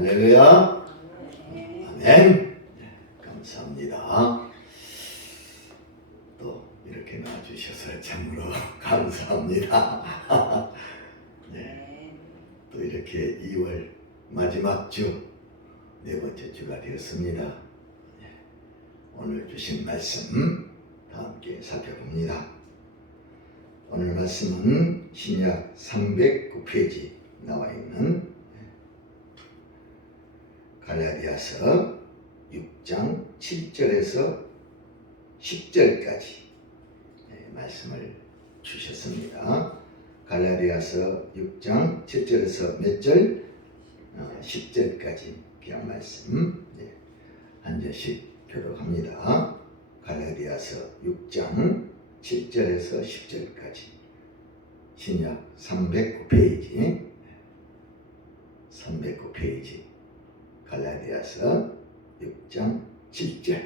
할렐루야. 아멘. 네, 감사합니다. 또 이렇게 나와주셔서 참으로 감사합니다. 네, 또 이렇게 2월 마지막 주 네 번째 주가 되었습니다. 네, 오늘 주신 말씀 다 함께 살펴봅니다. 오늘 말씀은 신약 309페이지 나와 있는 갈라디아서 6장 7절에서 10절까지 말씀을 주셨습니다. 갈라디아서 6장 7절에서 몇 절? 10절까지 귀한 말씀 한 절씩 교독합니다. 갈라디아서 6장 7절에서 10절까지 신약 309페이지 갈라디아서 6장 7절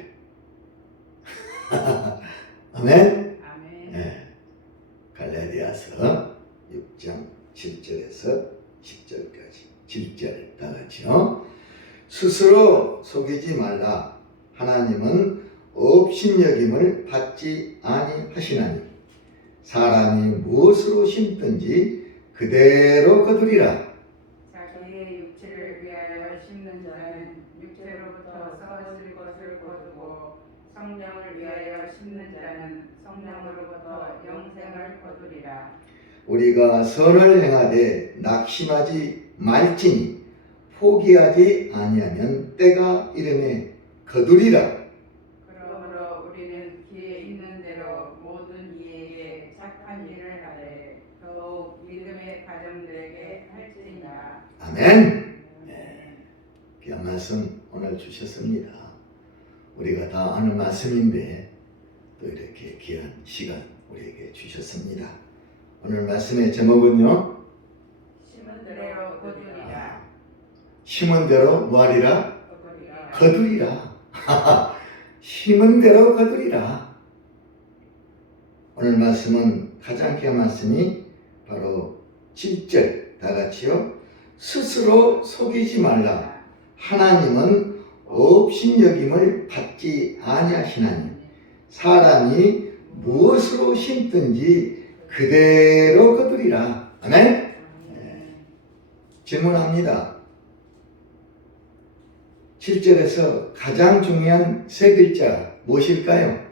아멘. 네. 갈라디아서 6장 7절에서 10절까지 7절 다 같이요. 스스로 속이지 말라. 하나님은 업신여김을 받지 아니하시나니 사람이 무엇으로 심든지 그대로 거두리라. 자기의 육체를 위하여 심는 자는 육체로부터 썩어질 것을 거두고 성령을 위하여 심는 자는 성령으로부터 영생을 거두리라. 우리가 선을 행하되 낙심하지 말지니 포기하지 아니하면 때가 이르매 거두리라. 그러므로 우리는 기회 있는 대로 모든 이에게 착한 일을 하되 더욱 믿음의 가정들에게 할지니라. 아멘. 네. 귀한 말씀 오늘 주셨습니다. 우리가 다 아는 말씀인데 또 이렇게 귀한 시간 우리에게 주셨습니다. 오늘 말씀의 제목은요, 심은 대로 거두리라. 심은 대로 뭐하리라? 거두리라. 심은 대로 거두리라. 오늘 말씀은 가장 귀한 말씀이 바로 7절 다 같이요. 스스로 속이지 말라. 하나님은 업신여김을 받지 아니하시나니 사람이 무엇으로 심든지 그대로 거두리라. 아멘. 네. 질문합니다. 7절에서 가장 중요한 세 글자 무엇일까요?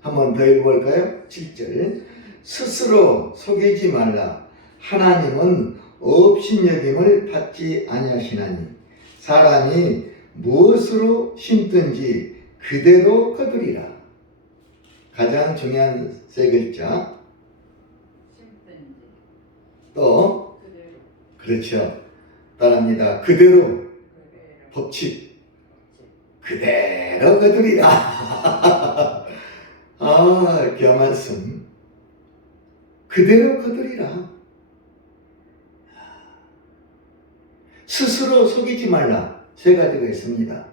한 번 더 읽어볼까요? 7절. 스스로 속이지 말라. 하나님은 업신여김을 받지 아니하시나니 사람이 무엇으로 심든지 그대로 거두리라. 가장 중요한 세 글자. 또 그렇죠. 따라합니다. 그대로 법칙 그대로 거두리라. 아, 귀한 말씀. 그대로 거두리라. 스스로 속이지 말라. 세 가지가 있습니다.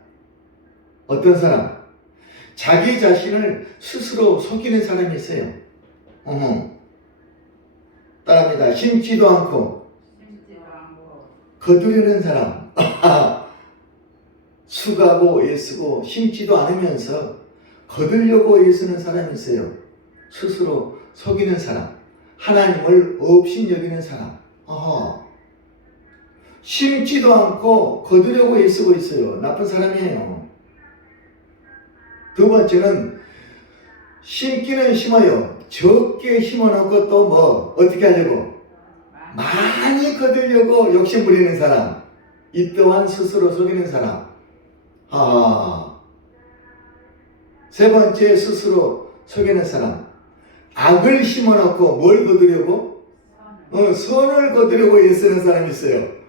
어떤 사람? 자기 자신을 스스로 속이는 사람이 있어요. 따라합니다. 심지도 않고 거두려는 사람. 수가고 애쓰고 심지도 않으면서 거두려고 애쓰는 사람이 있어요. 스스로 속이는 사람. 하나님을 업신여기는 사람. 심지도 않고 거두려고 애쓰고 있어요. 나쁜 사람이에요. 두 번째는 심기는 심어요. 적게 심어놓고 또 어떻게 하려고? 많이 거두려고 욕심부리는 사람. 이 또한 스스로 속이는 사람. 세 번째 스스로 속이는 사람. 악을 심어놓고 뭘 거두려고? 선을 거두려고 애쓰는 사람이 있어요.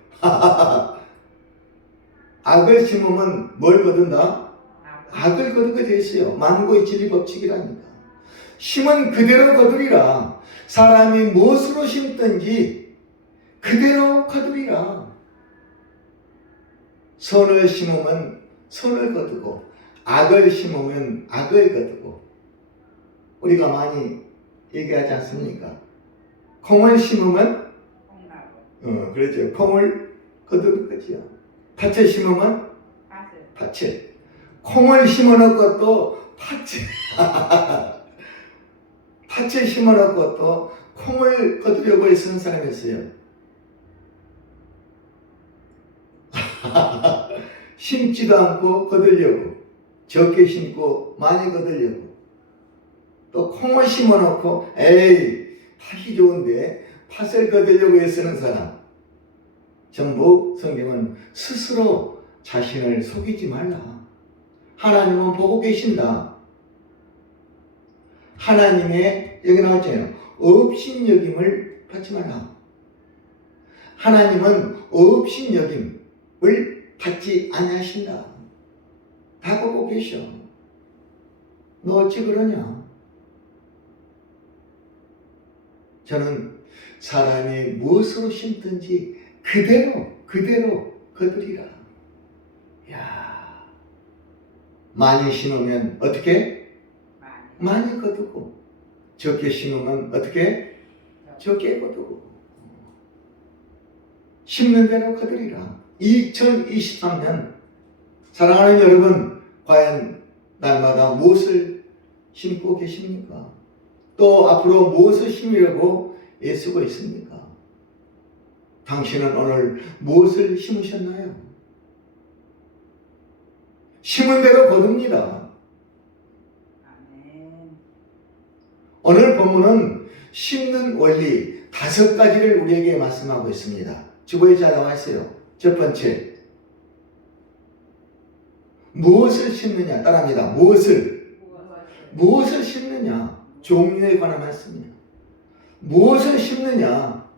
악을 심으면 뭘 거둔다? 악을 거두게 돼 있어요. 만고의 진리 법칙이라니까. 심은 그대로 거두리라. 사람이 무엇으로 심든지 그대로 거두리라. 선을 심으면 선을 거두고 악을 심으면 악을 거두고 우리가 많이 얘기하지 않습니까? 콩을 심으면 콩나무. 그렇죠. 콩을 거두는 거지요. 팥을 심으면 밭을. 팥을. 콩을 심어놓고 또 팥을 팥을 심어놓고 또 콩을 거두려고 애쓰는 사람이 있어요. 심지도 않고 거두려고, 적게 심고 많이 거두려고, 또 콩을 심어놓고 에이 팥이 좋은데 팥을 거두려고 애쓰는 사람, 전부 성경은 스스로 자신을 속이지 말라. 하나님은 보고 계신다. 하나님의, 여기 나왔잖아요. 업신여김을 받지 말라. 하나님은 업신여김을 받지 아니하신다. 다 보고 계셔. 너 어찌 그러냐? 저는 사람이 무엇으로 심든지 그대로 거두리라. 야, 많이 심으면 어떻게? 많이 거두고, 적게 심으면 어떻게? 적게 거두고. 심는 대로 거두리라. 2023년 사랑하는 여러분, 과연 날마다 무엇을 심고 계십니까? 또 앞으로 무엇을 심으려고 애쓰고 있습니까? 당신은 오늘 무엇을 심으셨나요? 심은 대로 거둡니다. 아멘. 오늘 본문은 심는 원리 5가지를 우리에게 말씀하고 있습니다. 주보에 잘 나와 있어요. 첫 번째, 무엇을 심느냐? 따라합니다. 무엇을 심느냐? 종류에 관한 말씀이에요. 무엇을 심느냐?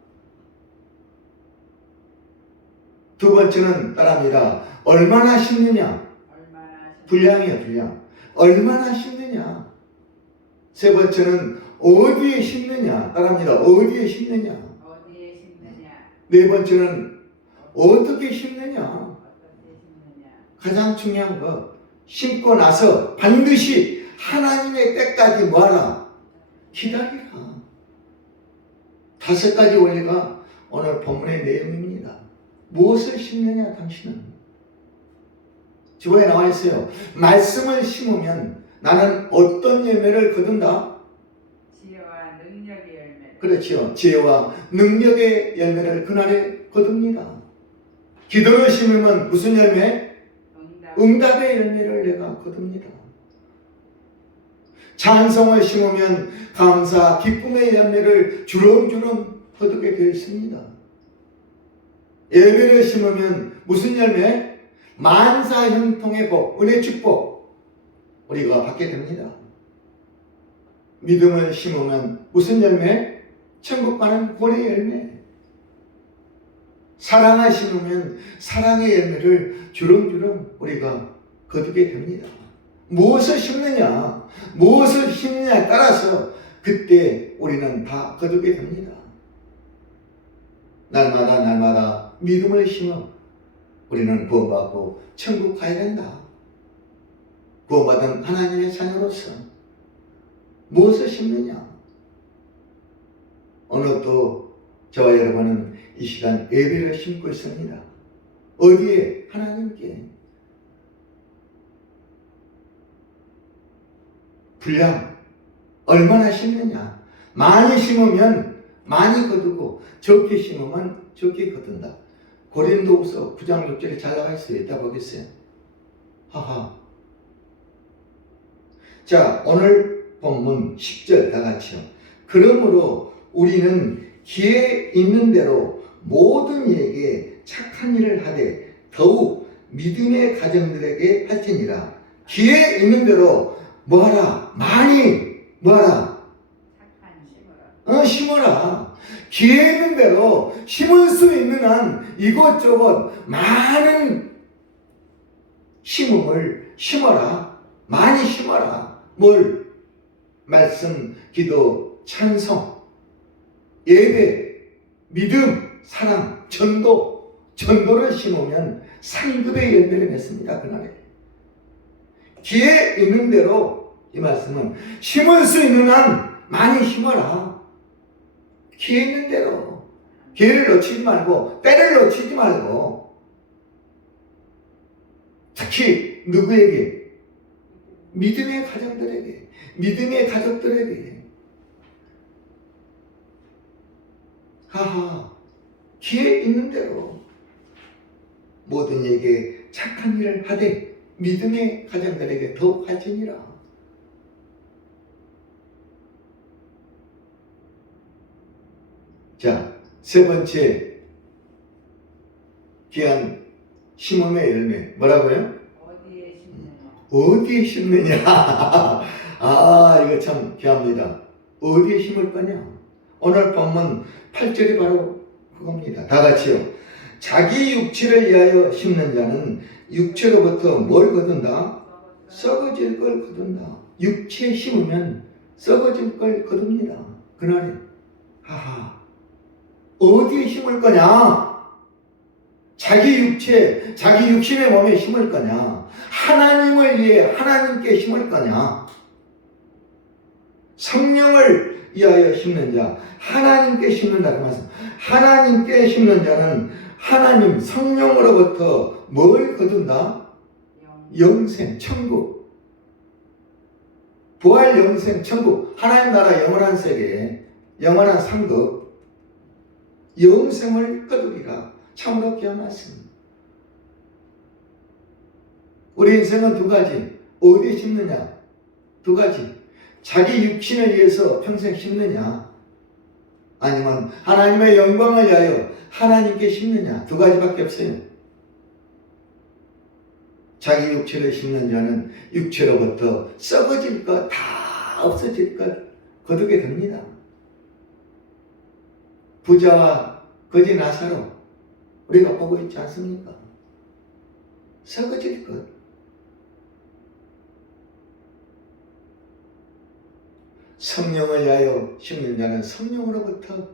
두 번째는 따라합니다. 얼마나 심느냐? 분량이에요, 분량. 얼마나 심느냐? 세 번째는 어디에 심느냐? 따라합니다. 어디에 심느냐? 네 번째는 어떻게 심느냐? 가장 중요한 거, 심고 나서 반드시 하나님의 때까지 뭐하라? 기다리라. 5가지 원리가 오늘 본문의 내용입니다. 무엇을 심느냐, 당신은? 주보에 나와 있어요. 말씀을 심으면 나는 어떤 열매를 거둔다? 지혜와 능력의 열매. 그렇지요. 지혜와 능력의 열매를 그날에 거둡니다. 기도를 심으면 무슨 열매? 응답의 열매를 내가 거둡니다. 찬송을 심으면 감사, 기쁨의 열매를 주렁주렁 거두게 되어 있습니다. 예배를 심으면 무슨 열매? 만사형통의 복, 은혜 축복 우리가 받게 됩니다. 믿음을 심으면 무슨 열매? 천국 가는 권의 열매. 사랑을 심으면 사랑의 열매를 주렁주렁 우리가 거두게 됩니다. 무엇을 심느냐, 무엇을 심느냐에 따라서 그때 우리는 다 거두게 됩니다. 날마다 믿음을 심어 우리는 구원받고 천국 가야 된다. 구원받은 하나님의 자녀로서 무엇을 심느냐? 오늘 또 저와 여러분은 이 시간 예배를 심고 있습니다. 어디에? 하나님께. 분량 얼마나 심느냐? 많이 심으면 많이 거두고 적게 심으면 적게 거둔다. 고린도후서 9장 6절에 잘 나와 있어요. 이따 보겠어요. 하하. 자, 오늘 본문 10절 다 같이요. 그러므로 우리는 기회 있는 대로 모든 이에게 착한 일을 하되 더욱 믿음의 가정들에게 할지니라. 기회 있는 대로 뭐하라? 많이 뭐하라? 심어라. 기회 있는 대로 심을 수 있는 한 이것저것 많은 심음을 심어라. 많이 심어라. 뭘? 말씀, 기도, 찬송, 예배, 믿음, 사랑, 전도를 심으면 상급의 열매를 맺습니다. 그날에. 기회 있는 대로 이 말씀은 심을 수 있는 한 많이 심어라. 기회 있는 대로 기회를 놓치지 말고 때를 놓치지 말고 특히 누구에게? 믿음의 가정들에게, 믿음의 가족들에게 하하 기회 있는 대로 모든 이에게 착한 일을 하되 믿음의 가정들에게 더욱 할지니라. 자, 세 번째 귀한 심음의 열매 뭐라고요? 어디에 심느냐. 어디에 심느냐? 아, 이거 참 귀합니다. 어디에 심을 거냐? 오늘 본문 8절이 바로 그겁니다. 다 같이요. 자기 육체를 위하여 심는 자는 육체로부터 뭘 거둔다? 썩어질 걸 거둔다. 육체에 심으면 썩어질 걸 거둡니다. 그날에 하하 어디에 심을 거냐? 자기 육체, 자기 육신의 몸에 심을 거냐? 하나님을 위해 하나님께 심을 거냐? 성령을 위하여 심는 자, 하나님께 심는다 그 말씀. 하나님께 심는 자는 하나님 성령으로부터 뭘 거둔다? 영생, 천국. 부활 영생, 천국. 하나님 나라 영원한 세계, 영원한 상급, 영생을 거두리라. 참으로 귀한 말씀. 우리 인생은 두 가지. 어디에 심느냐? 두 가지. 자기 육신을 위해서 평생 심느냐? 아니면 하나님의 영광을 위하여 하나님께 심느냐? 두 가지밖에 없어요. 자기 육체를 심는 자는 육체로부터 썩어질 것, 다 없어질 것 거두게 됩니다. 부자와 거지 나사로 우리가 보고 있지 않습니까? 썩어질 것. 성령을 위하여 심는 자는 성령으로부터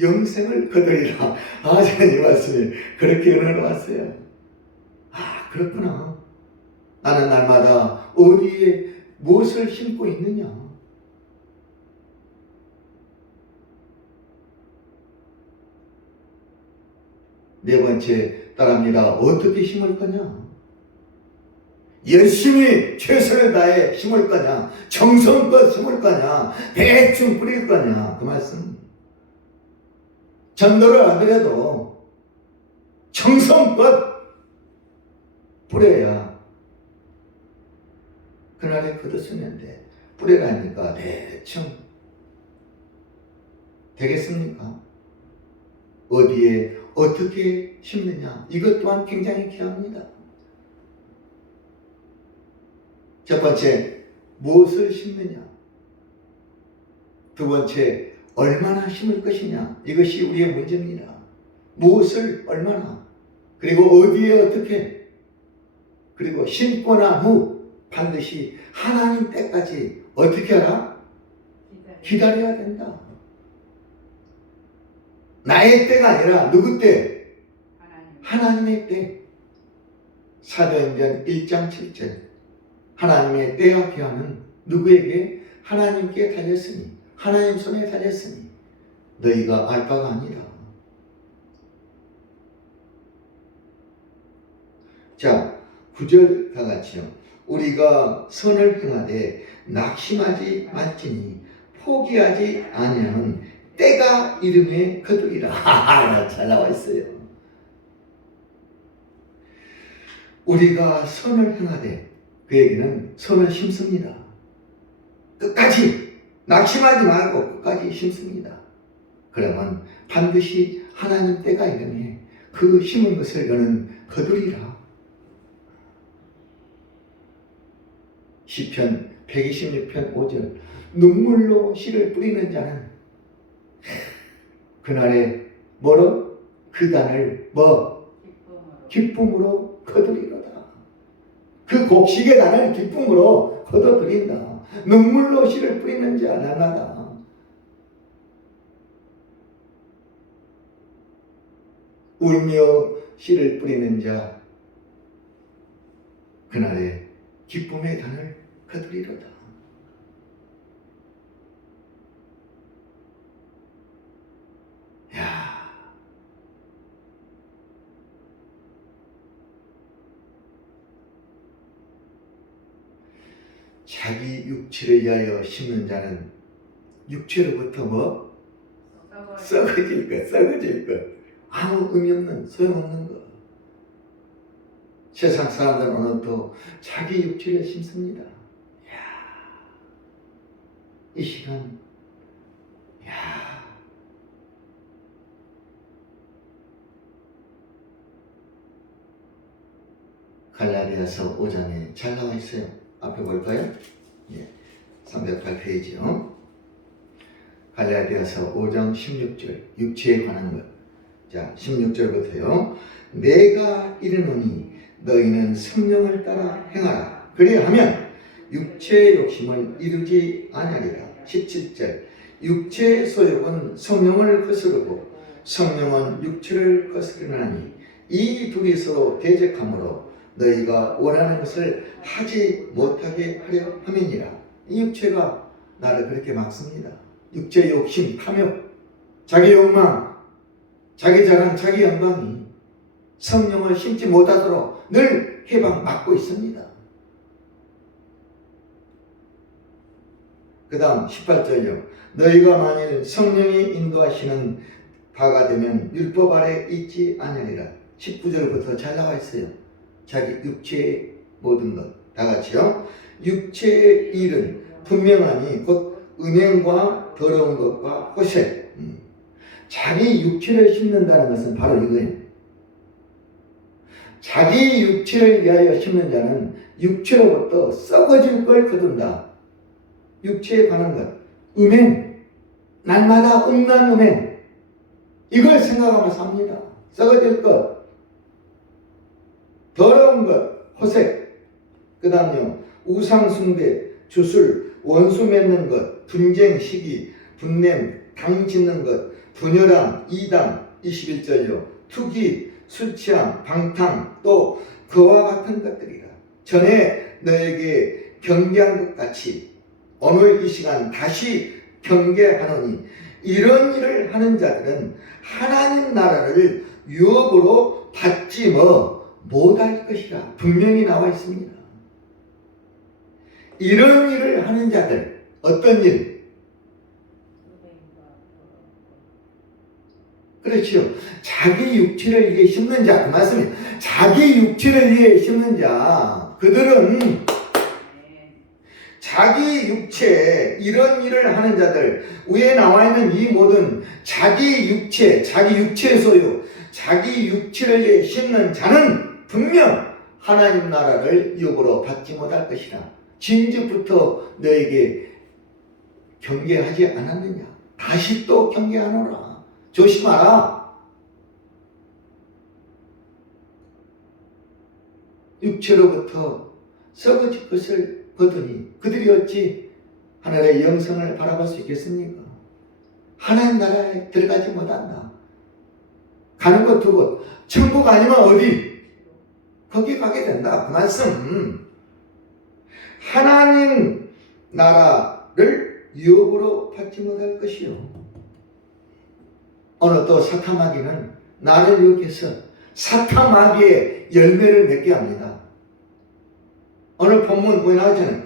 영생을 거두리라. 아, 저는 이 말씀이 그렇게 은혜로 왔어요. 아, 그렇구나. 나는 날마다 어디에 무엇을 심고 있느냐? 네 번째 따라합니다. 어떻게 심을 거냐? 열심히 최선을 다해 심을 거냐? 정성껏 심을 거냐? 대충 뿌릴 거냐? 그 말씀. 전도를 하더라도 정성껏 뿌려야 그날에 거두었는데 뿌리라니까 대충 되겠습니까? 어디에 어떻게 심느냐? 이것 또한 굉장히 귀합니다. 첫 번째, 무엇을 심느냐? 두 번째, 얼마나 심을 것이냐? 이것이 우리의 문제입니다. 무엇을 얼마나, 그리고 어디에 어떻게, 그리고 심고 난 후 반드시 하나님 때까지 어떻게 하라? 기다려야 된다. 나의 때가 아니라 누구 때? 하나님의 때. 사도행전 1장 7절. 하나님의 때와 기한은 누구에게? 하나님께 달렸으니, 하나님 손에 달렸으니 너희가 알 바가 아니라. 자, 9절 다 같이요. 우리가 선을 행하되 낙심하지 말지니 포기하지 아니하면 때가 이름에 거두리라. 잘 나와 있어요. 우리가 선을 행하되, 그 얘기는 선을 심습니다. 끝까지 낙심하지 말고 끝까지 심습니다. 그러면 반드시 하나님 때가 이르니 그 심은 것을 너는 거두리라. 시편 126편 5절. 눈물로 씨를 뿌리는 자는 그날에 뭐로? 그 단을 뭐? 기쁨으로 거두리로다. 그 곡식의 단을 기쁨으로 거둬들인다. 눈물로 씨를 뿌리는 자 나나다. 울며 씨를 뿌리는 자 그날에 기쁨의 단을 거두리로다. 자기 육체를 위하여 심는 자는 육체로부터 뭐? 썩어질 것, 썩어질 것. 아무 의미 없는, 소용없는 것. 세상 사람들은 오늘도 자기 육체를 심습니다. 이야, 이 시간, 이야. 갈라디아서 5장에 잘 나와 있어요. 앞에 볼까요? 예, 308페이지요. 갈라디아서 5장 16절, 육체에 관한 것. 자, 16절부터요. 내가 이르노니 너희는 성령을 따라 행하라. 그리하면 육체의 욕심을 이루지 아니하리라. 17절, 육체의 소욕은 성령을 거스르고 성령은 육체를 거스르나니 이 둘이 서로 대적하므로 너희가 원하는 것을 하지 못하게 하려 함이니라. 이 육체가 나를 그렇게 막습니다. 육체의 욕심, 탐욕, 자기 욕망, 자기 자랑, 자기 영광이 성령을 심지 못하도록 늘 해방 막고 있습니다. 그 다음 18절요. 너희가 만일 성령이 인도하시는 바가 되면 율법 아래 있지 아니하리라. 19절부터 잘 나와 있어요. 자기 육체의 모든 것 다 같이요. 육체의 일은 분명하니 곧 음행과 더러운 것과 호색. 자기 육체를 심는다는 것은 바로 이거예요. 자기 육체를 위하여 심는 자는 육체로부터 썩어질 걸 거둔다. 육체에 관한 것, 음행, 날마다 음란 음행, 이걸 생각하면서 삽니다. 썩어질 것, 더러운 것, 호색, 그 다음요 우상숭배, 주술, 원수 맺는 것, 분쟁, 시기, 분냄, 당 짓는 것, 분열함, 이담, 21절요 투기, 술 취함, 방탕, 또 그와 같은 것들이라. 전에 너에게 경계한 것 같이 오늘 이 시간 다시 경계하노니 이런 일을 하는 자들은 하나님 나라를 유업으로 받지 못할 것이라 분명히 나와 있습니다. 이런 일을 하는 자들, 어떤 일? 그렇지요. 자기 육체를 위해 심는 자, 그 말씀이 자기 육체를 위해 심는 자, 그들은 자기 육체, 이런 일을 하는 자들, 위에 나와 있는 이 모든 자기 육체, 자기 육체의 소유, 자기 육체를 위해 심는 자는 분명 하나님 나라를 유업으로 받지 못할 것이라. 진즉부터 너에게 경계하지 않았느냐? 다시 또 경계하노라. 조심하라. 육체로부터 썩어질 것을 거두니 그들이 어찌 하늘의 영생을 바라볼 수 있겠습니까? 하나님 나라에 들어가지 못한다. 가는 것 두 곳. 천국 아니면 어디? 거기 가게 된다. 그 말씀. 하나님 나라를 유업으로 받지 못할 것이요. 오늘 또 사탄마귀는 나를 유혹해서 사탄마귀의 열매를 맺게 합니다. 오늘 본문 왜 나왔잖아요.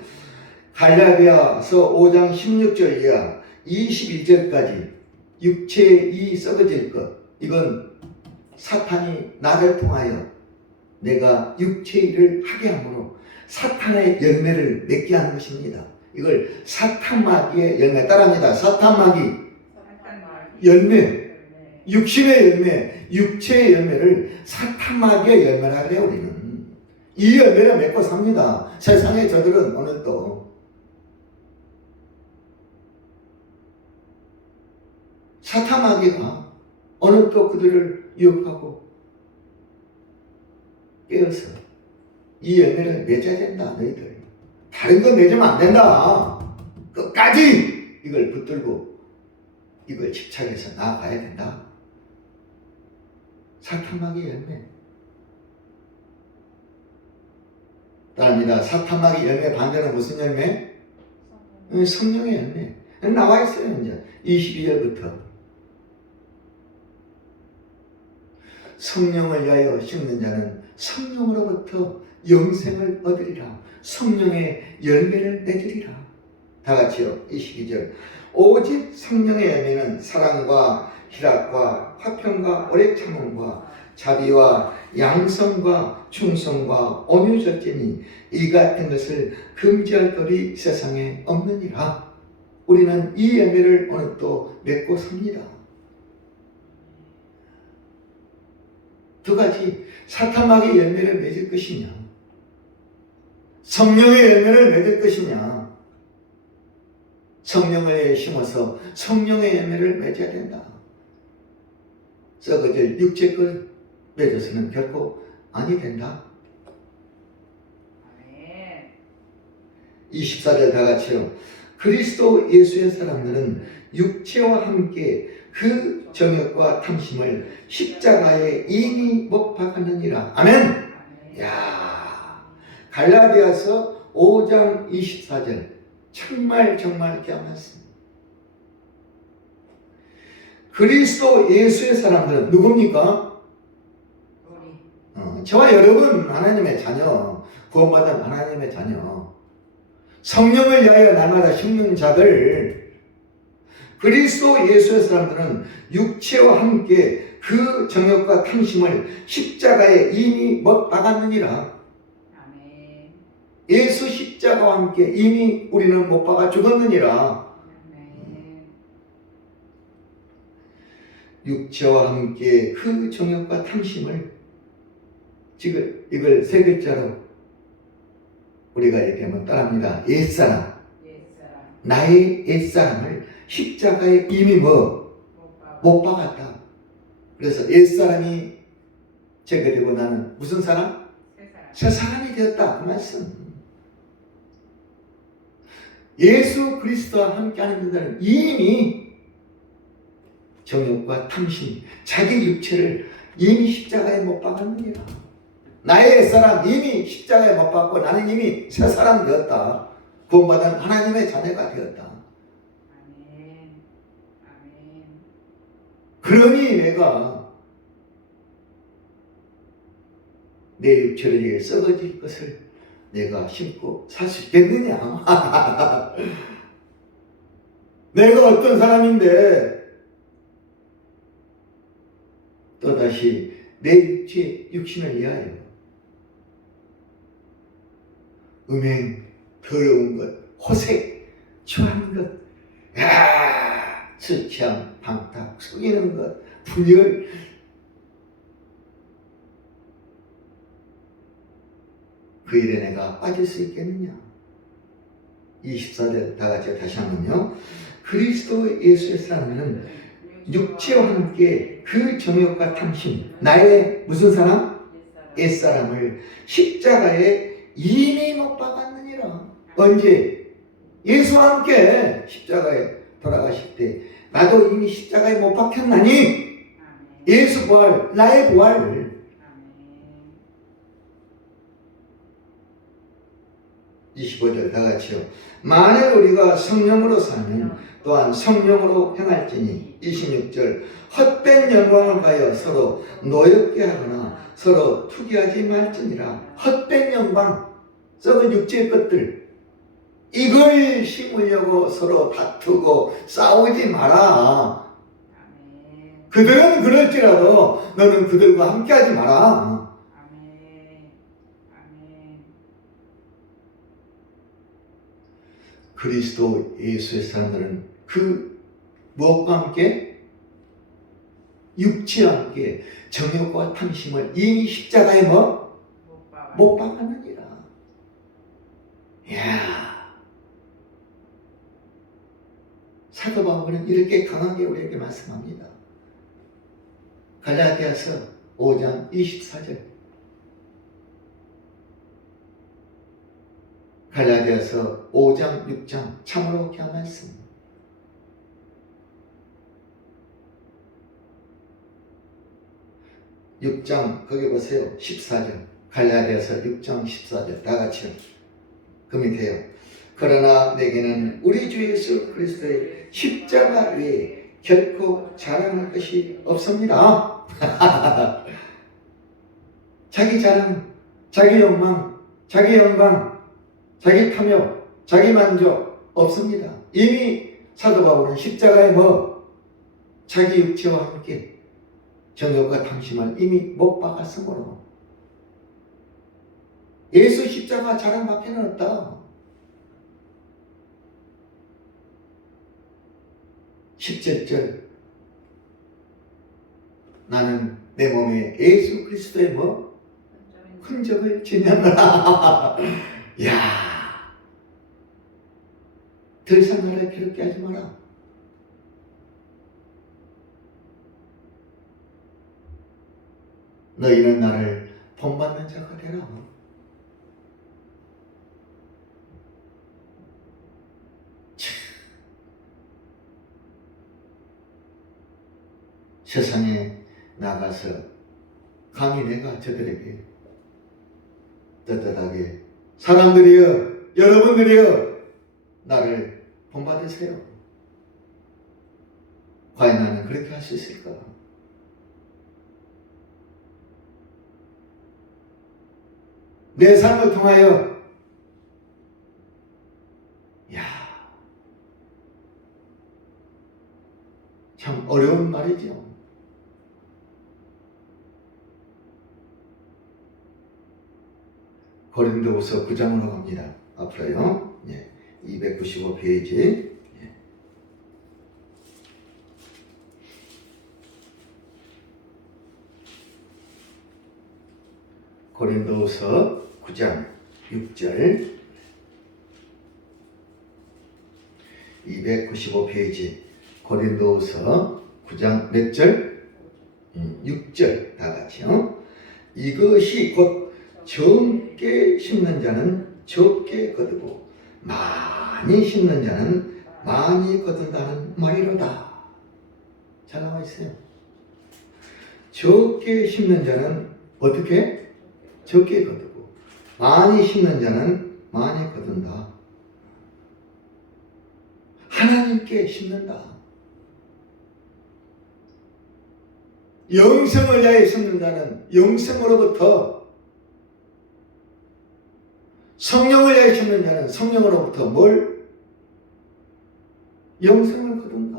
갈라디아서 5장 16절 이하 21절까지 육체의 이 썩어질 것, 이건 사탄이 나를 통하여 내가 육체의 일을 하게 함으로 사탄의 열매를 맺게 하는 것입니다. 이걸 사탄마귀의 열매 따라합니다. 사탄마귀 열매, 육신의 열매, 육체의 열매를 사탄마귀의 열매라 그래요. 우리는 이 열매를 맺고 삽니다. 세상의 저들은 오늘 또 사탄마귀가 오늘 또 그들을 유혹하고 깨어서 이 열매를 맺어야 된다. 너희들 다른 거 맺으면 안 된다. 끝까지 이걸 붙들고 이걸 집착해서 나아가야 된다. 사탄마귀 열매 따릅니다. 사탄마귀 열매 반대는 무슨 열매? 성령의 열매 나와 있어요. 이제 22절부터 성령을 위하여 심는 자는 성령으로부터 영생을 얻으리라. 성령의 열매를 맺으리라. 다 같이요. 22절. 오직 성령의 열매는 사랑과 희락과 화평과 오래 참음과 자비와 양성과 충성과 온유절제니 이 같은 것을 금지할 법이 세상에 없느니라. 우리는 이 열매를 오늘 또 맺고 삽니다. 두 가지. 사탄마귀 열매를 맺을 것이냐, 성령의 열매를 맺을 것이냐. 성령을 심어서 성령의 열매를 맺어야 된다. 썩어질 육체 걸 맺어서는 결코 아니 된다. 24절 다 같이요. 그리스도 예수의 사람들은 육체와 함께 그 정욕과 탐심을 십자가에 이미 못 박았느니라. 아멘. 야, 갈라디아서 5장 24절 정말 귀한 말씀. 그리스도 예수의 사람들은 누굽니까? 저와 여러분 하나님의 자녀, 구원받은 하나님의 자녀, 성령을 위하여 날마다 심는 자들, 그리스도 예수의 사람들은 육체와 함께 그 정욕과 탐심을 십자가에 이미 못 박았느니라. 예수 십자가와 함께 이미 우리는 못 박아 죽었느니라. 육체와 함께 그 정욕과 탐심을, 지금 이걸 세 글자로 우리가 이렇게 한번 따라합니다. 옛사람. 나의 옛사람을 십자가에 이미 못 박았다. 그래서 옛사람이 제거되고 나는 무슨 사람? 새 사람이 되었다. 그 말씀. 예수 그리스도와 함께하는 자들은 이미 정욕과 탐심, 자기 육체를 이미 십자가에 못 박았느니라. 나의 옛사람 이미 십자가에 못 박고 나는 이미 새 사람 되었다. 구원받은 하나님의 자녀가 되었다. 그러니 내가 내 육체를 위해 썩어질 것을 내가 심고 살 수 있겠느냐? 내가 어떤 사람인데 또다시 내 육신을 위하여 음행, 더러운 것, 호색, 취하는 것, 술 취함, 방탕, 속이는 것, 분열, 그 일에 내가 빠질 수 있겠느냐? 24절 다 같이 다시 한번요. 그리스도 예수의 사람은 육체와 함께 그 정욕과 탐심, 나의 무슨 사람? 옛사람을 십자가에 이미 못 박았느니라. 언제? 예수와 함께 십자가에 돌아가실 때 나도 이미 십자가에 못 박혔나니 예수 부활, 나의 부활. 25절 다 같이요. 만일 우리가 성령으로 살면 또한 성령으로 행할지니. 26절 헛된 영광을 가여 서로 노엽게 하거나 서로 투기하지 말지니라. 헛된 영광, 썩은 육체의 것들, 이걸 심으려고 서로 다투고 싸우지 마라. 그들은 그럴지라도 너는 그들과 함께하지 마라. 그리스도 예수의 사람들은 그 무엇과 함께? 육체와 함께 정욕과 탐심을 이미 십자가에 못 박았느니라. 이야, 사도 바울은 이렇게 강하게 우리에게 말씀합니다. 갈라디아서 5장 24절, 갈라디아서 5장 6장 참으로 귀한 말씀. 육 장 거기 보세요. 14절 갈라디아서 6장 14절 다 같이요. 그 밑에요. 그러나 내게는 우리 주 예수 그리스도의 십자가 외에 결코 자랑할 것이 없습니다. 자기 자랑, 자기 욕망, 자기 영광, 자기 탐욕, 자기 만족 없습니다. 이미 사도 바울은 십자가에 자기 육체와 함께 정욕과 탐심을 이미 못 박았으므로 예수 십자가 자랑밖에는 없다. 17절 나는 내 몸에 예수 그리스도의 흔적을 지녔노라. 야, 더 이상 나를 괴롭게 하지 마라. 너희는 나를 본받는 자가 되라. 세상에 나가서 감히 내가 저들에게 떳떳하게 사람들이여, 여러분들이여 나를 본받으세요. 과연 나는 그렇게 할 수 있을까? 내 삶을 통하여 참 어려운 말이죠. 고린도후서 9장으로 갑니다. 앞으로요. 295페이지. 고린도후서 9장 6절 295페이지 고린도후서 9장 몇 절? 6절 다 같이요. 이것이 곧 적게 심는 자는 적게 거두고 많이 심는 자는 많이 거둔다는 말이로다. 잘 나와 있어요. 적게 심는 자는 어떻게? 적게 거두고 많이 심는 자는 많이 거둔다. 하나님께 심는다. 영성을 위하여 심는 자는 영성으로부터, 성령을 위하여 심는 자는 성령으로부터 뭘? 영성을 거둔다.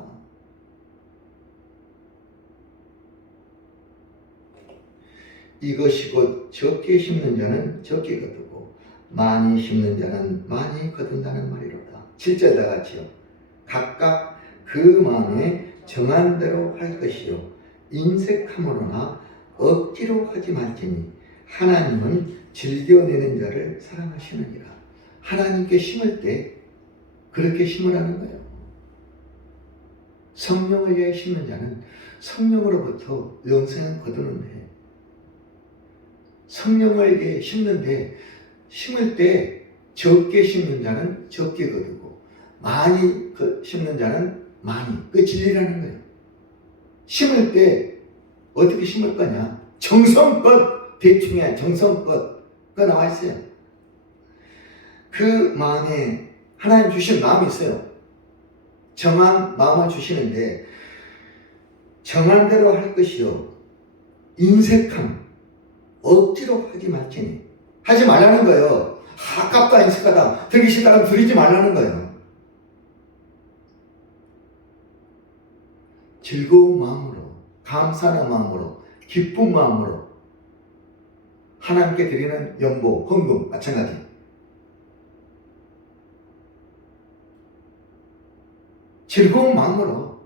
이것이 곧 적게 심는 자는 적게 거두고 많이 심는 자는 많이 거둔다는 말이로다. 7절 다 같이요. 각각 그 마음에 정한 대로 할 것이요 인색함으로나 억지로 하지 말지니 하나님은 즐겨내는 자를 사랑하시느니라. 하나님께 심을 때 그렇게 심으라는 거예요. 성령을 위해 심는 자는 성령으로부터 영생을 거두는데, 성령을 위해 심는데 심을 때 적게 심는 자는 적게 거두고 많이 심는 자는 많이, 그 진리라는 거예요. 심을 때 어떻게 심을 거냐? 정성껏, 대충이야. 정성껏 그 나와 있어요. 그 마음에 하나님 주신 마음이 있어요. 정한 마음을 주시는데 정한 대로 할 것이요 인색함, 억지로 하지 말지니, 하지 말라는 거예요. 아깝다, 인색하다, 드리기 싫다, 드리지 말라는 거예요. 즐거운 마음으로, 감사하는 마음으로, 기쁜 마음으로 하나님께 드리는 연보, 헌금 마찬가지. 즐거운 마음으로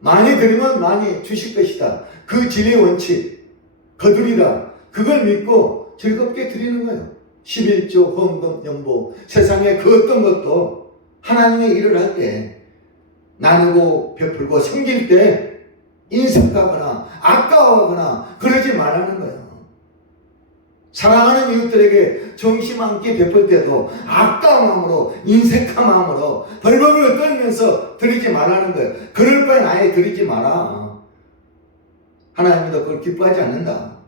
많이 드리면 많이 주실 것이다. 그 진리의 원칙, 거두리라. 그걸 믿고 즐겁게 드리는 거예요. 11조, 헌금, 연보, 세상에 그 어떤 것도 하나님의 일을 할 때 나누고 베풀고 섬길 때 인색하거나 아까워하거나 그러지 말라는 거예요. 사랑하는 이웃들에게 정심 함께 베풀 때도 아까운 마음으로, 인색한 마음으로 벌벌을 떨면서 드리지 말라는 거예요. 그럴 바엔 아예 드리지 마라. 하나님도 그걸 기뻐하지 않는다.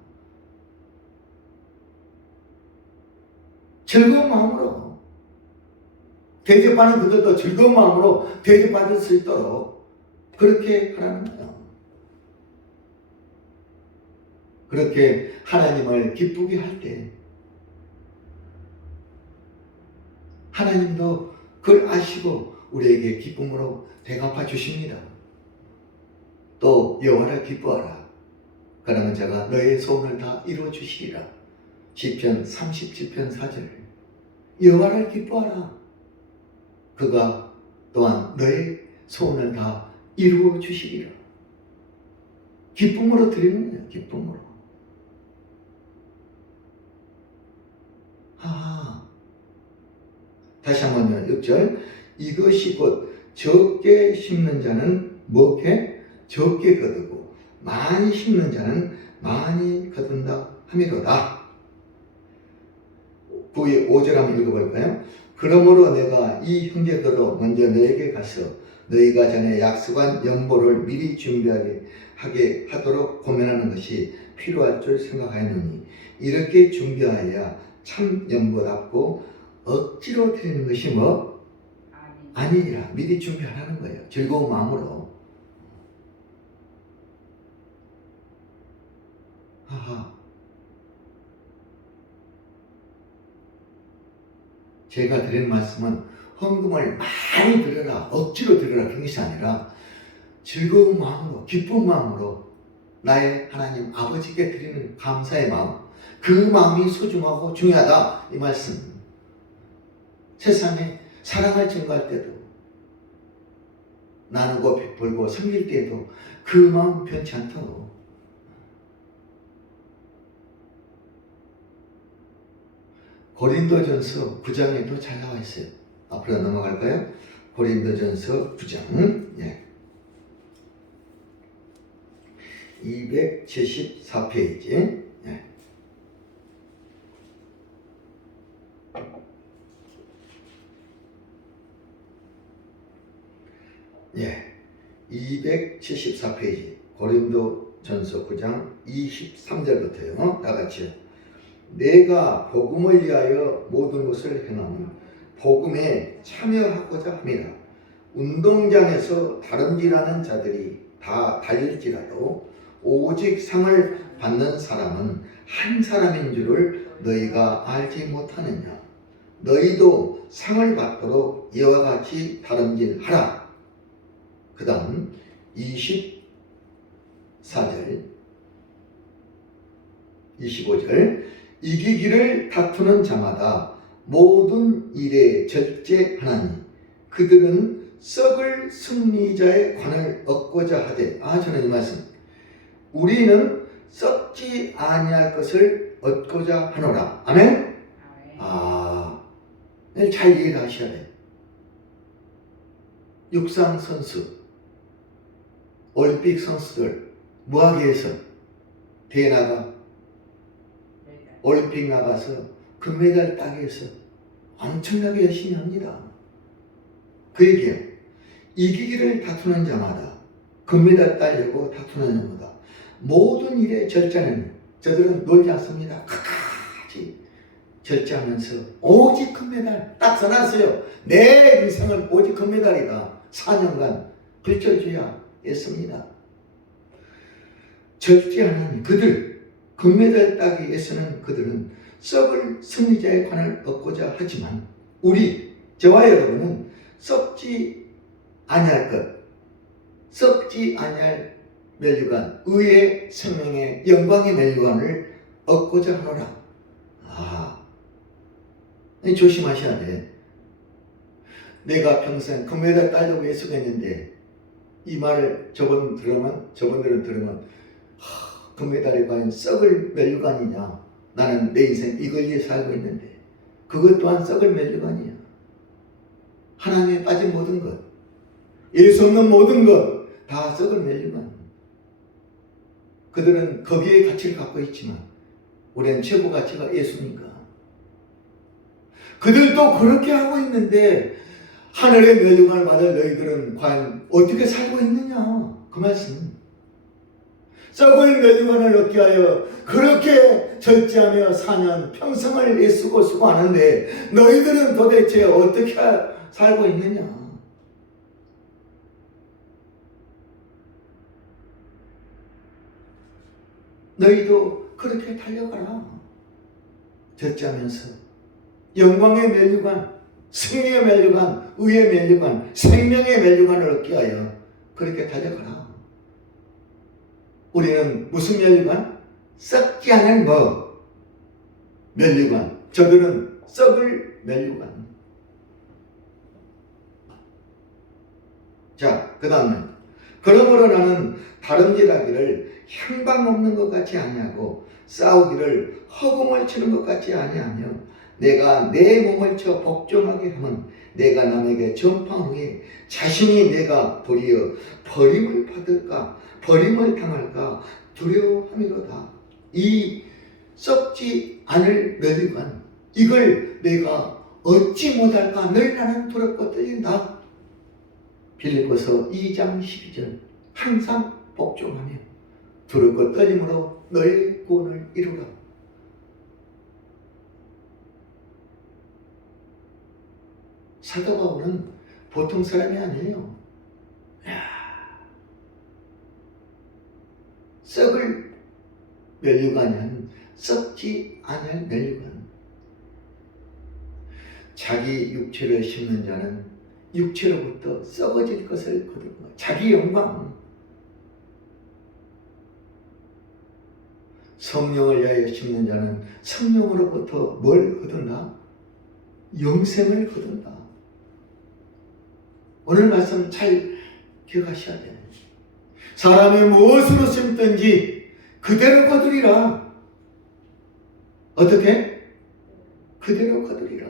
즐거운 마음으로 대접받는 그들도 즐거운 마음으로 대접받을 수 있도록 그렇게 하라는 거예요. 그렇게 하나님을 기쁘게 할 때 하나님도 그걸 아시고 우리에게 기쁨으로 대갚아 주십니다. 또 여호와를 기뻐하라. 그러면 제가 너의 소원을 다 이루어 주시리라. 시편 37편 4절. 여호와를 기뻐하라. 그가 또한 너의 소원을 다 이루어 주시리라. 기쁨으로 드리는 거예요. 기쁨으로. 다시 한번요. 6절. 이것이 곧 적게 심는 자는 먹게 적게 거두고 많이 심는 자는 많이 거둔다 함이로다. 5절 한번 읽어볼까요? 그러므로 내가 이 형제들로 먼저 너에게 가서 너희가 전에 약속한 연보를 미리 준비하게 하도록 고면하는 것이 필요할 줄 생각하였노니 이렇게 준비하여야 참 연보답고 억지로 드리는 것이 뭐? 아니니라. 미리 준비하라는 거예요. 즐거운 마음으로. 제가 드리는 말씀은 헌금을 많이 드려라, 억지로 드려라 그런 것이 아니라 즐거운 마음으로, 기쁜 마음으로 나의 하나님 아버지께 드리는 감사의 마음, 그 마음이 소중하고 중요하다 이 말씀. 세상에 사랑을 증거할 때도 나누고 베풀고 섬길 때도 그 마음 변치 않도록 고린도전서 9장에도 잘 나와 있어요. 앞으로 넘어갈까요? 고린도전서 9장 274페이지. 예, 274페이지 고린도전서 9장 23절부터요. 다같이요. 내가 복음을 위하여 모든 것을 행하니 복음에 참여하고자 함이라. 운동장에서 다름질하는 자들이 다 달릴지라도 오직 상을 받는 사람은 한 사람인 줄을 너희가 알지 못하느냐. 너희도 상을 받도록 이와 같이 다름질하라. 그 다음 24절 25절 이기기를 다투는 자마다 모든 일에 절제하나니 그들은 썩을 승리자의 관을 얻고자 하되. 저는 이 말씀, 우리는 썩지 아니할 것을 얻고자 하노라. 아멘. 잘 이해를 하셔야 돼요. 육상 선수, 올림픽 선수들 무하계에서 대회 나가 올림픽 나가서 금메달 따기 위해서 엄청나게 열심히 합니다. 그 얘기예요. 이기기를 다투는 자마다, 금메달 따려고 다투는 자마다 모든 일에 절제는, 저들은 놀지 않습니다. 끝까지 절제하면서 오직 금메달 딱 써놨어요. 내 인생은 오직 금메달이다. 4년간 불철주야 했습니다. 절제하는 그들, 금메달 따기 위해서는 그들은 썩을 승리자의 관을 얻고자 하지만 우리, 저와 여러분은 썩지 아니할 것, 썩지 아니할 멸류관, 의의 생명의 영광의 멸류관을 얻고자 하노라. 조심하셔야 돼. 내가 평생 금메달 따려고 애쓰겠는데 이 말을 저번들은 들으면 금메달이 과연 썩을 멸류관이냐. 나는 내 인생 이걸 위해 살고 있는데 그것 또한 썩을 멸류관이야. 하나님에 빠진 모든 것, 이룰 수 없는 모든 것 다 썩을 멸류관. 그들은 거기에 가치를 갖고 있지만 우리는 최고 가치가 예수니까. 그들도 그렇게 하고 있는데 하늘의 멸류관을 받을 너희들은 과연 어떻게 살고 있느냐. 그 말씀. 썩을 멸류관을 얻게 하여 그렇게 절제하며 4년 평생을 애쓰고 수고하는데 너희들은 도대체 어떻게 살고 있느냐. 너희도 그렇게 달려가라. 듣자면서 영광의 면류관, 승리의 면류관, 의의 면류관, 생명의 면류관을 얻게 하여 그렇게 달려가라. 우리는 무슨 면류관? 썩지 않을 면류관. 저들은 썩을 면류관. 자, 그 다음에 그러므로 나는 다름질하기를 향방 없는 것 같이 아니하고 싸우기를 허공을 치는 것 같이 아니하며 내가 내 몸을 쳐 복종하게 하면 내가 남에게 전파한 후에 자신이 내가 도리어 버림을 받을까 버림을 당할까 두려워함이로다. 이 썩지 않을 면류관, 이걸 내가 얻지 못할까 늘 나는 두렵고 떨린다. 빌립보서 2장 12절. 항상 복종하며 두렵고 떨림으로 너의 구원을 이루라. 사도 바울은 보통 사람이 아니에요. 썩을 면류관이 아닌 썩지 않을 면류관. 자기 육체를 심는 자는 육체로부터 썩어질 것을 거두고 자기 영광, 성령을 위하여 심는 자는 성령으로부터 뭘 거둔다? 영생을 거둔다. 오늘 말씀 잘 기억하셔야 돼요. 사람이 무엇으로 심든지 그대로 거두리라. 어떻게? 그대로 거두리라.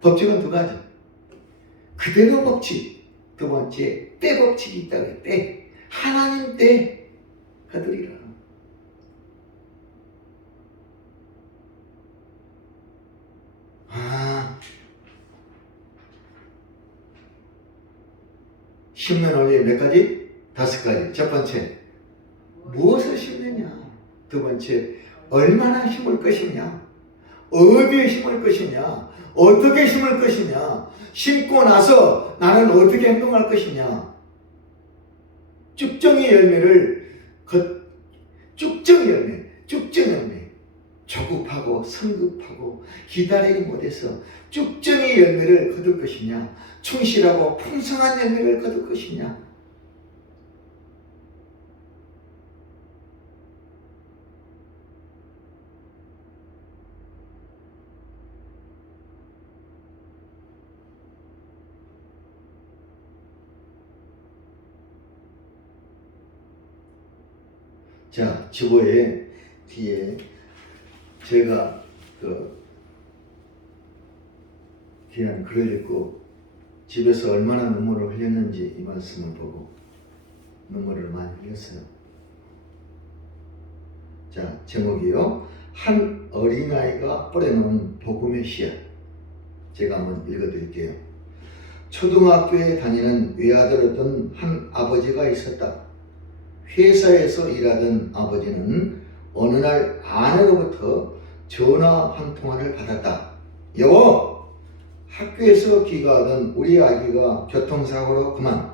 법칙은 두 가지. 그대로 법칙. 두 번째, 때 법칙이 있다고. 때. 하나님 때 거두리라. 심는 원리 몇 가지? 5가지. 첫 번째, 무엇을 심느냐. 두 번째, 얼마나 심을 것이냐. 어디에 심을 것이냐. 어떻게 심을 것이냐. 심고 나서 나는 어떻게 행동할 것이냐. 쭉정이 열매를 쭉정 열매. 조급하고 성급하고 기다리지 못해서 쭉정이 열매를 거둘 것이냐, 충실하고 풍성한 열매를 거둘 것이냐. 자, 지도에 뒤에 제가 귀한 글을 읽고 집에서 얼마나 눈물을 흘렸는지 이 말씀을 보고 눈물을 많이 흘렸어요. 자, 제목이요. 한 어린아이가 뿌려놓은 복음의 씨앗. 제가 한번 읽어드릴게요. 초등학교에 다니는 외아들이었던 한 아버지가 있었다. 회사에서 일하던 아버지는 어느 날 아내로부터 전화 한 통화를 받았다. 여보, 학교에서 귀가하던 우리 아기가 교통사고로 그만.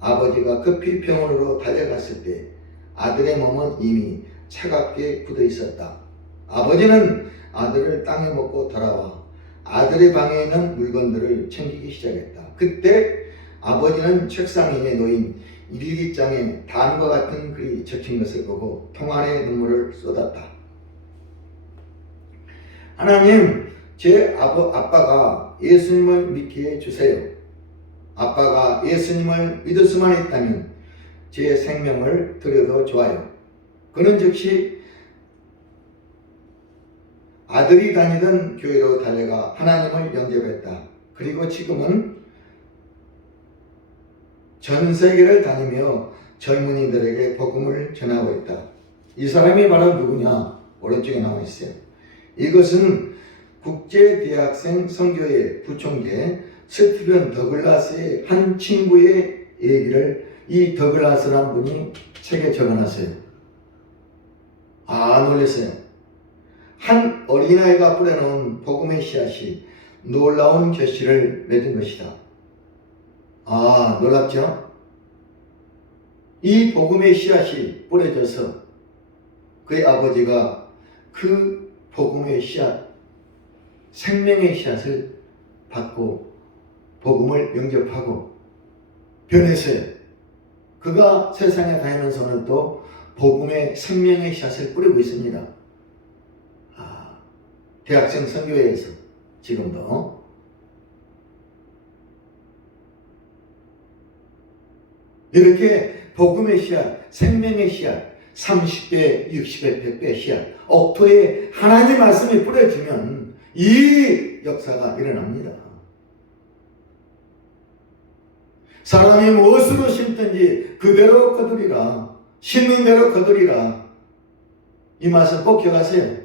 아버지가 급히 병원으로 달려갔을 때 아들의 몸은 이미 차갑게 굳어 있었다. 아버지는 아들을 땅에 묻고 돌아와 아들의 방에 있는 물건들을 챙기기 시작했다. 그때 아버지는 책상 위에 놓인 일기장에 다음과 같은 글이 적힌 것을 보고 통안의 눈물을 쏟았다. 하나님, 제 아빠가 예수님을 믿게 해주세요. 아빠가 예수님을 믿을 수만 있다면 제 생명을 드려도 좋아요. 그는 즉시 아들이 다니던 교회로 달려가 하나님을 영접했다. 그리고 지금은 전 세계를 다니며 젊은이들에게 복음을 전하고 있다. 이 사람이 바로 누구냐? 오른쪽에 나와 있어요. 이것은 국제대학생 선교회 부총재 스티븐 더글라스의 한 친구의 얘기를 이 더글라스라는 분이 책에 적어놨어요. 놀랐어요. 한 어린아이가 뿌려놓은 복음의 씨앗이 놀라운 결실을 맺은 것이다. 놀랍죠? 이 복음의 씨앗이 뿌려져서 그의 아버지가 그 복음의 씨앗, 생명의 씨앗을 받고 복음을 영접하고 변했어요. 그가 세상에 다니면서는 또 복음의 생명의 씨앗을 뿌리고 있습니다. 대학생 선교회에서 지금도 이렇게 복음의 씨앗, 생명의 씨앗, 30배, 60배, 100배 씨앗, 억토에 하나님 말씀이 뿌려지면 이 역사가 일어납니다. 사람이 무엇으로 심든지 그대로 거두리라. 심는 대로 거두리라. 이 말씀 꼭 기억하세요.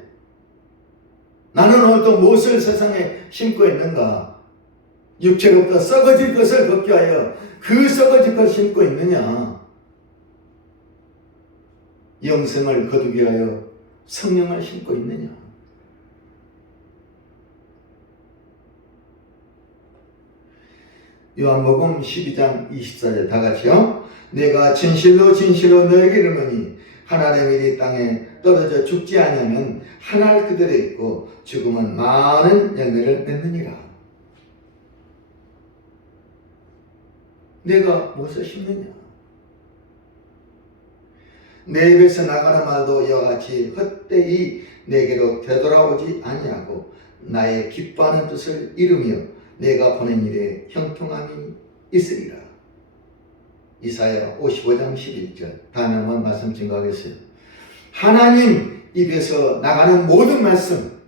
나는 오늘 또 무엇을 세상에 심고 있는가? 육체로부터 썩어질 것을 걷게 하여 그 썩어질 것을 심고 있느냐? 영생을 거두기 위하여 성령을 심고 있느냐? 요한복음 12장 24절 다 같이요. 내가 진실로 진실로 너에게 이르노니 하나님의 일이 땅에 떨어져 죽지 아니하면 한 알 그대로 있고 죽으면 많은 열매를 맺느니라. 내가 무엇을 심느냐? 내 입에서 나가는 말도 이와 같이 헛되이 내게로 되돌아오지 아니하고 나의 기뻐하는 뜻을 이루며 내가 보낸 일에 형통함이 있으리라. 이사야 55장 11절 다음에 한번 말씀 증거하겠어요. 하나님 입에서 나가는 모든 말씀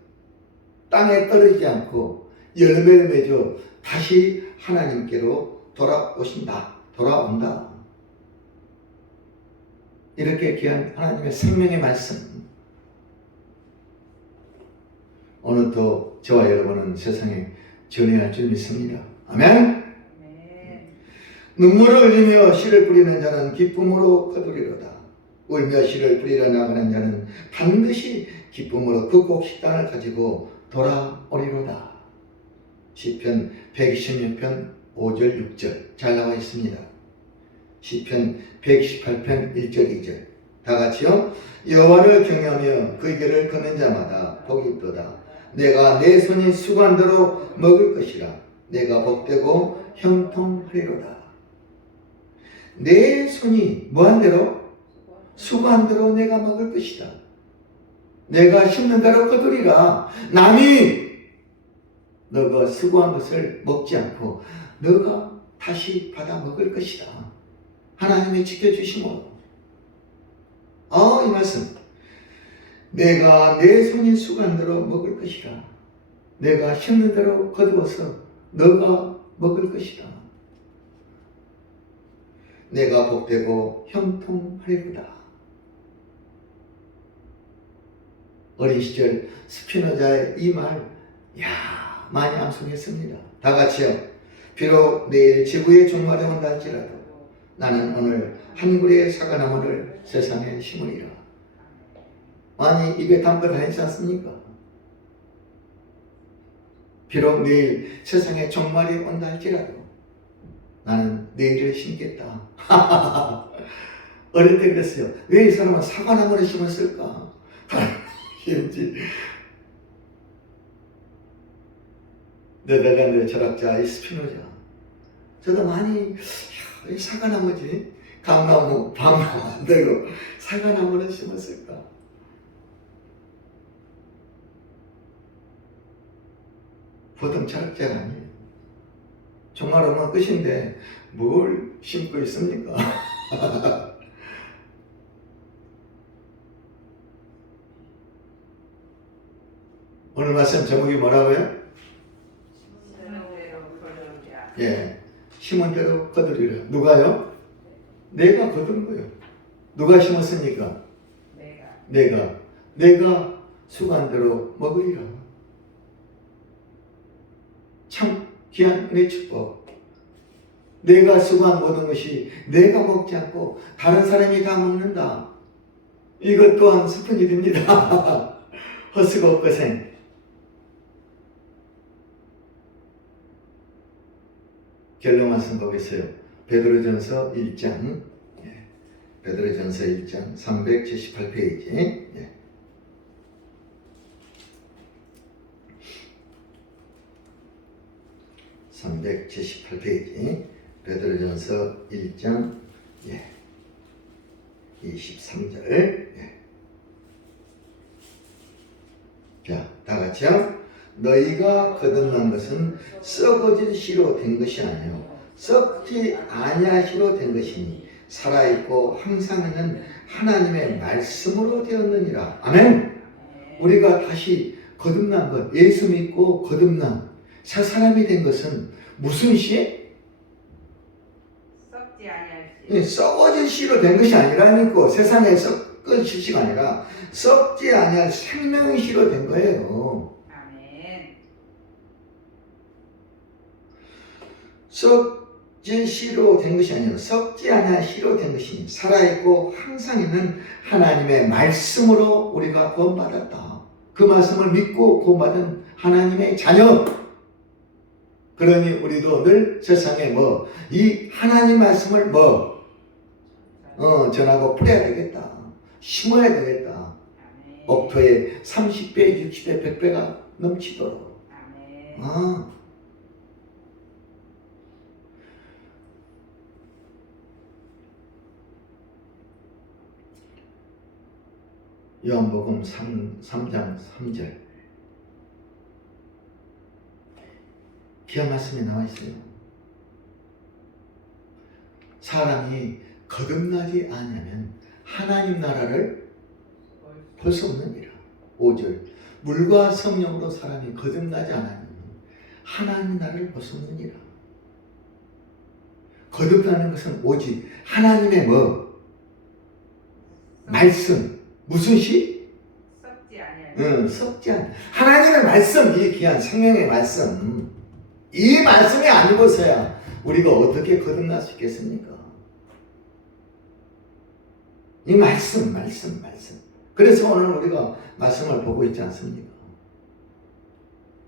땅에 떨어지지 않고 열매를 맺어 다시 하나님께로 돌아온다. 이렇게 귀한 하나님의 생명의 말씀, 오늘도 저와 여러분은 세상에 전해야 할 줄 믿습니다. 아멘. 눈물을 흘리며 씨를 뿌리는 자는 기쁨으로 거두리로다. 울며 씨를 뿌리러 나가는 자는 반드시 기쁨으로 그 곡식단을 가지고 돌아오리로다. 시편 126편 5절 6절 잘 나와 있습니다. 시편 128편 1절 2절 다 같이요. 여호와를 경외하며 그 길을 걷는 자마다 복이 있도다. 내가 내 손이 수고한 대로 먹을 것이라. 내가 복되고 형통하리로다. 내 손이 뭐한 대로? 수고한 대로 내가 먹을 것이다. 내가 심는 대로 거두리라. 남이 너가 수고한 것을 먹지 않고 너가 다시 받아 먹을 것이다. 하나님이 지켜주심으로. 이 말씀. 내가 내 손이 수고한 대로 먹을 것이다. 내가 심는 대로 거두어서 너가 먹을 것이다. 내가 복되고 형통하리로다. 어린 시절 스피노자의 이 말, 많이 암송했습니다. 다 같이요. 비록 내일 지구의 종말이 온다 할지라도 나는 오늘 한 그루의 사과나무를 세상에 심으리라. 많이 입에 담고 다니지 않습니까? 비록 내일 세상에 종말이 온다 할지라도 나는 내일을 심겠다. 어릴 때 그랬어요. 왜 이 사람은 사과나무를 심었을까? 힘지. 네덜란드 철학자 이 스피노자. 저도 많이 이 사과나무지, 감나무, 밤나무 안 되고 사과나무를 심었을까? 보통 철학자가 아니에요. 종말하면 끝인데 뭘 심고 있습니까? 오늘 말씀 제목이 뭐라고요? 심은 대로 거두리라. 누가요? 내가 거둔 거예요. 누가 심었습니까? 내가 수고한 대로 먹으리라. 참 귀한 은혜 축복. 내가 수고한 모든 것이 내가 먹지 않고 다른 사람이 다 먹는다. 이것 또한 슬픈 일입니다. 헛수고 헛고생. 결론 말씀 보겠어요. 베드로전서 1장 베드로전서 1장 378페이지. 예. (378페이지) 베드로전서 1장 23절. 자, 다 같이요. 너희가 거듭난 것은 썩어진 씨로 된 것이 아니요 썩지 아니하시로 된 것이니 살아있고 항상 있는 하나님의 말씀으로 되었느니라. 아멘. 우리가 다시 거듭난 것, 예수 믿고 거듭난 새 사람이 된 것은 무슨 씨? 썩지 아니할 씨. 예, 썩어진 씨로 된 것이 아니라니까. 세상에 썩은 씨가 아니라 썩지 아니할 생명의 씨로 된 거예요. 아멘. 썩진 씨로 된 것이 아니라 썩지 아니할 씨로 된 것이니 살아있고 항상 있는 하나님의 말씀으로 우리가 구원받았다. 그 말씀을 믿고 구원받은 하나님의 자녀. 그러니 우리도 늘 세상에 이 하나님 말씀을 전하고 뿌려야 되겠다. 심어야 되겠다. 아멘. 옥토에 30배, 60배, 100배가 넘치도록. 아멘. 요한복음 3장 3절. 귀한 말씀이 나와 있어요. 사람이 거듭나지 않으면 하나님 나라를 볼 수 없느니라. 5절. 물과 성령으로 사람이 거듭나지 않으면 하나님 나라를 볼 수 없느니라. 거듭나는 것은 오직 하나님의 말씀. 무슨 시? 썩지 아니할 씨. 썩지 않아. 하나님의 말씀, 이 귀한 생명의 말씀. 이 말씀이 아니고서야 우리가 어떻게 거듭날 수 있겠습니까? 이 말씀. 그래서 오늘 우리가 말씀을 보고 있지 않습니까?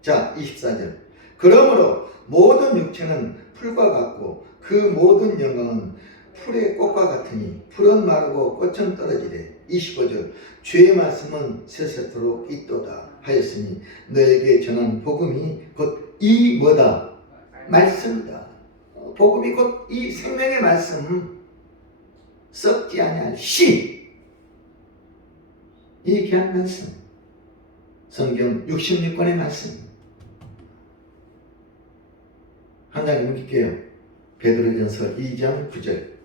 자, 24절. 그러므로 모든 육체는 풀과 같고 그 모든 영광은 풀의 꽃과 같으니 풀은 마르고 꽃은 떨어지되 25절. 주의 말씀은 세세토록 있도다 하였으니 너에게 전한 복음이 곧 이 말씀이다. 복음이 곧 이 생명의 말씀. 썩지 아니할 씨. 이 귀한 말씀. 성경 66권의 말씀. 한 장 넘길게요. 베드로전서 2장 9절.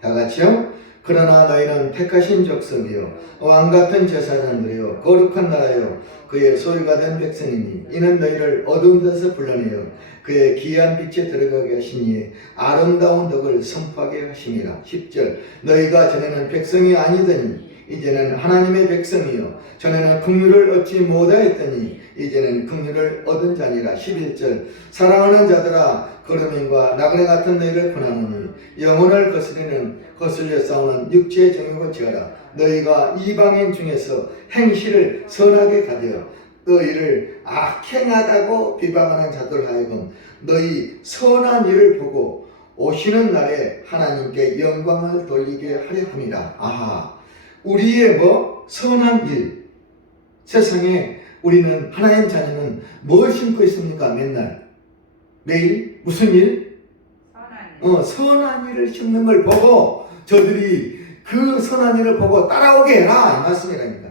다 같이요. 그러나 너희는 택하신 족속이요 왕같은 제사장들이요 거룩한 나라요 그의 소유가 된 백성이니 이는 너희를 어두운 데서 불러내어 그의 귀한 빛에 들어가게 하시니 아름다운 덕을 선포하게 하심이라. 10절. 너희가 전에는 백성이 아니더니 이제는 하나님의 백성이요 전에는 긍휼을 얻지 못하였더니 이제는 긍휼을 얻은 자니라. 11절. 사랑하는 자들아 거름인과 나그네 같은 너희를 권하노니 영혼을 거슬려 싸우는 육체의 정욕을 지어라. 너희가 이방인 중에서 행실을 선하게 가져 너희를 악행하다고 비방하는 자들 하여금 너희 선한 일을 보고 오시는 날에 하나님께 영광을 돌리게 하려 함이라. 아하, 우리의 선한 일. 세상에 우리는 하나님 자녀는 뭘 심고 있습니까? 맨날 매일 무슨 일? 선한 일. 선한 일을 심는 걸 보고 저들이 그 선한 일을 보고 따라오게 해라. 이 말씀이라니까.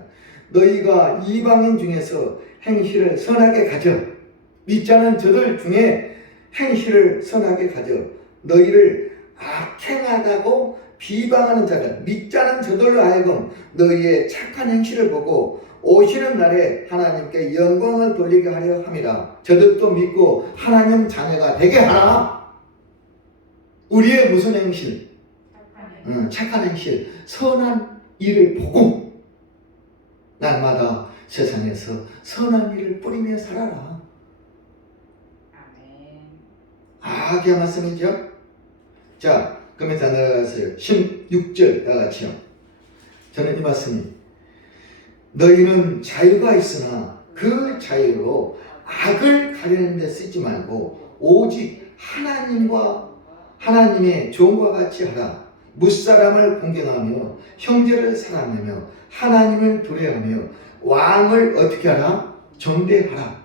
너희가 이방인 중에서 행실을 선하게 가져. 믿자는 저들 중에 행실을 선하게 가져. 너희를 악행하다고 비방하는 자들, 믿자는 저들로 하여금 너희의 착한 행실을 보고 오시는 날에 하나님께 영광을 돌리게 하려 함이라. 저들도 믿고 하나님 자녀가 되게 하라. 우리의 무슨 행실? 착한 행실, 선한 일을 보고 날마다 세상에서 선한 일을 뿌리며 살아라. 아멘. 귀한 말씀이죠? 자, 그러면 다 내려가세요. 16절 다 같이요. 저는 이 말씀이 너희는 자유가 있으나 그 자유로 악을 가리는 데 쓰지 말고 오직 하나님의 종과 같이 하라. 무사람을 공경하며 형제를 사랑하며 하나님을 도래하며 왕을 어떻게 하라? 정대하라.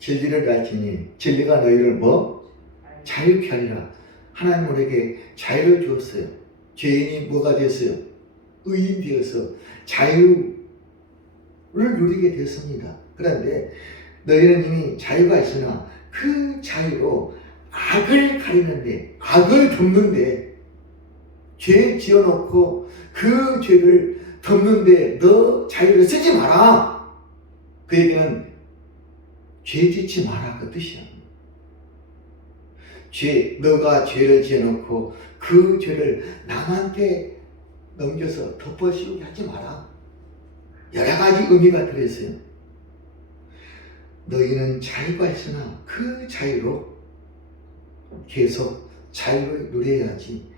진리를 가르치니 진리가 너희를 뭐? 자유케 하리라. 하나님 우리에게 자유를 주었어요. 죄인이 뭐가 되었어요? 의인 되어서 자유를 누리게 되었습니다. 그런데 너희는 이미 자유가 있으나 그 자유로 악을 가리는데, 악을 덮는데, 죄 지어놓고 그 죄를 덮는데 너 자유를 쓰지 마라. 그 얘기는 죄 짓지 마라 그 뜻이야. 너가 죄를 지어놓고 그 죄를 남한테 넘겨서 덮어씌우게 하지 마라. 여러 가지 의미가 들어있어요. 너희는 자유가 있으나 그 자유로 계속 자유를 누려야지.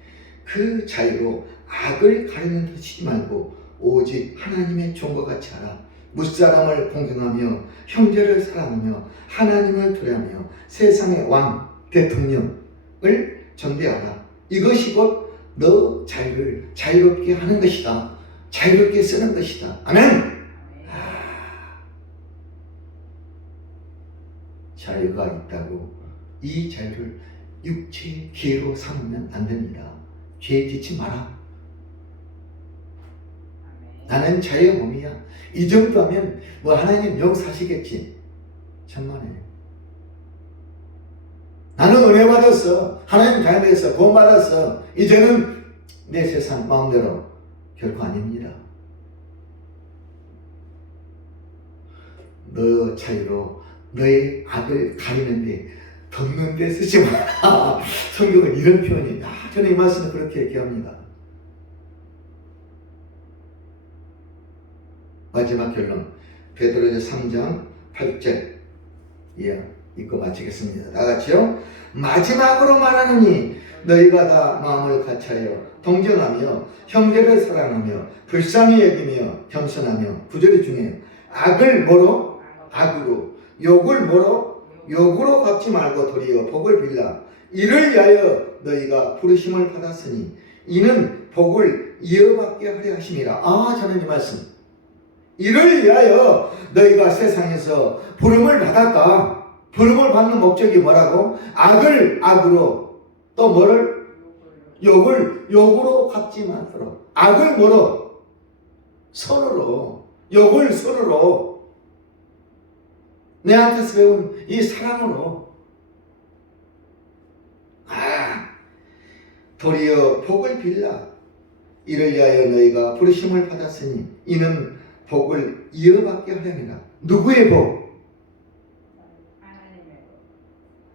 그 자유로 악을 가리는 듯 하지 말고 오직 하나님의 종과 같이 하라. 무사람을 공경하며 형제를 사랑하며 하나님을 두려하며 세상의 왕, 대통령을 전대하라. 이것이 곧 너 자유를 자유롭게 하는 것이다. 자유롭게 쓰는 것이다. 아멘. 자유가 있다고 이 자유를 육체의 기회로 삼으면 안 됩니다. 죄 짓지 마라. 나는 자유의 몸이야. 이 정도 하면 뭐 하나님 용서하시겠지. 천만에. 나는 은혜 받았어. 하나님 자유에서 구원 받았어. 이제는 내 세상 마음대로 결코 아닙니다. 너 자유로 너의 악을 가리는데 덮는 데 쓰지 마라. 성경은 이런 표현이, 저는 이 말씀을 그렇게 얘기합니다. 마지막 결론, 베드로전서 3장 8절 읽고 마치겠습니다. 다 같이요. 마지막으로 말하노니 너희가 다 마음을 같이하여 동정하며 형제를 사랑하며 불쌍히 여기며 겸손하며 9절이 중요해요. 악을 뭐로? 악으로. 욕을 뭐로? 욕으로 갚지 말고 도리어 복을 빌라. 이를 위하여 너희가 부르심을 받았으니 이는 복을 이어받게 하려 하심이라. 저는 이 말씀, 이를 위하여 너희가 세상에서 부름을 받았다. 부름을 받는 목적이 뭐라고? 악을 악으로, 또 뭐를? 욕을 욕으로 갚지 말도록. 악을 뭐로? 선으로. 욕을 선으로. 내한테서 배운 이 사랑으로. 도리어 복을 빌라. 이를 위하여 너희가 부르심을 받았으니 이는 복을 이어받게 하려니라. 누구의 복?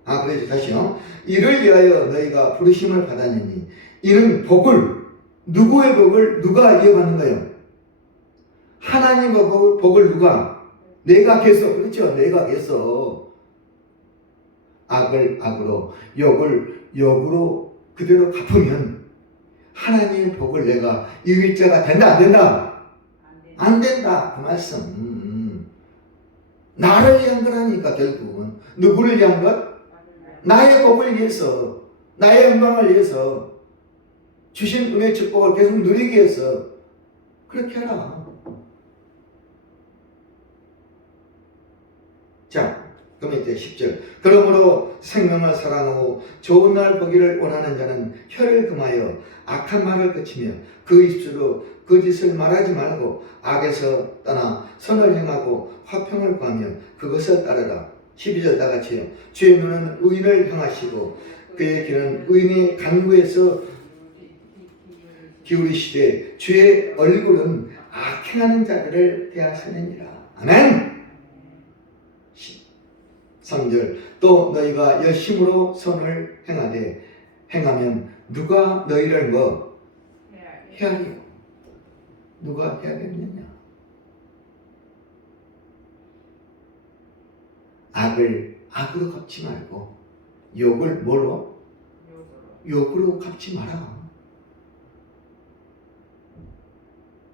그래서 다시요. 이를 위하여 너희가 부르심을 받았느니 이는 복을, 누구의 복을 누가 이어받는 거예요? 하나님의 복을 누가? 내가 계속, 그렇죠? 내가 계속 악을 악으로, 욕을 욕으로 그대로 갚으면 하나님의 복을 내가 이길 자가 된다, 안 된다? 안 된다. 그 말씀. 나를 위한 거라니까. 결국은 누구를 위한 것? 나의 복을 위해서, 나의 영광을 위해서, 주신 은혜의 축복을 계속 누리기 위해서 그렇게 하라. 자, 그럼 이제 10절. 그러므로 생명을 사랑하고 좋은 날 보기를 원하는 자는 혀를 금하여 악한 말을 그치며 그 입술로 거짓을 말하지 말고 악에서 떠나 선을 행하고 화평을 구하며 그것을 따르라. 12절 다 같이요. 주의 눈은 의인을 향하시고 그의 귀는 의인의 간구에서 기울이시되 주의 얼굴은 악행하는 자들을 대하시느니라. 아멘. 3절. 또 너희가 열심으로 선을 행하면 누가 너희를 뭐? 헤아리요. 누가 헤아리느냐? 악을 악으로 갚지 말고 욕을 뭐로? 욕으로 갚지 마라.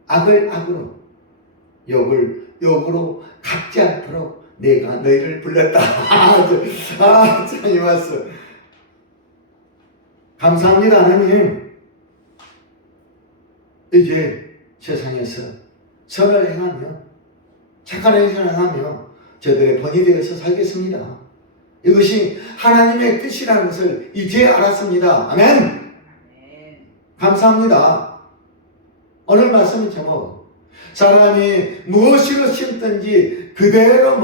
악을 악으로, 욕을 욕으로 갚지 않도록 내가 너희를 불렀다. 참 이 말씀 감사합니다. 하나님, 이제 세상에서 선을 행하며 착한 행실을 하며 저들의 본이 되어서 살겠습니다. 이것이 하나님의 뜻이라는 것을 이제 알았습니다. 아멘. 아멘. 감사합니다. 오늘 말씀의 제목, 사람이 무엇으로 심든지 그대로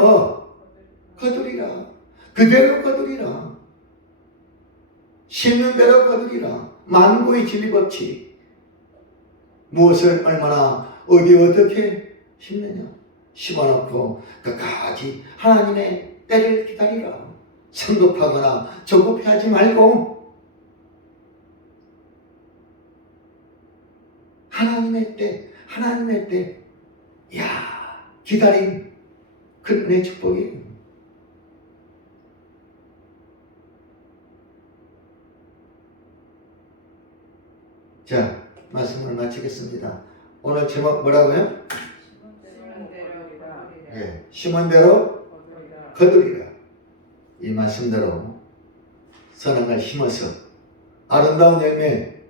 거두리라. 그대로 거두리라. 심는 대로 거두리라. 만고의 진리법칙. 무엇을 얼마나 어떻게 심느냐. 심어놓고 끝까지 하나님의 때를 기다리라. 성급하거나 조급해하지 말고 하나님의 때, 기다림, 그 은혜 축복이에요. 자, 말씀을 마치겠습니다. 오늘 제목 뭐라고요? 심은 대로 거두리라. 예, 심은 대로 거두리라. 이 말씀대로 선악을 심어서 아름다운 열매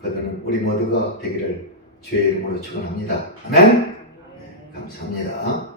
거두는 우리 모두가 되기를 주의 이름으로 축원합니다. 아멘. 감사합니다.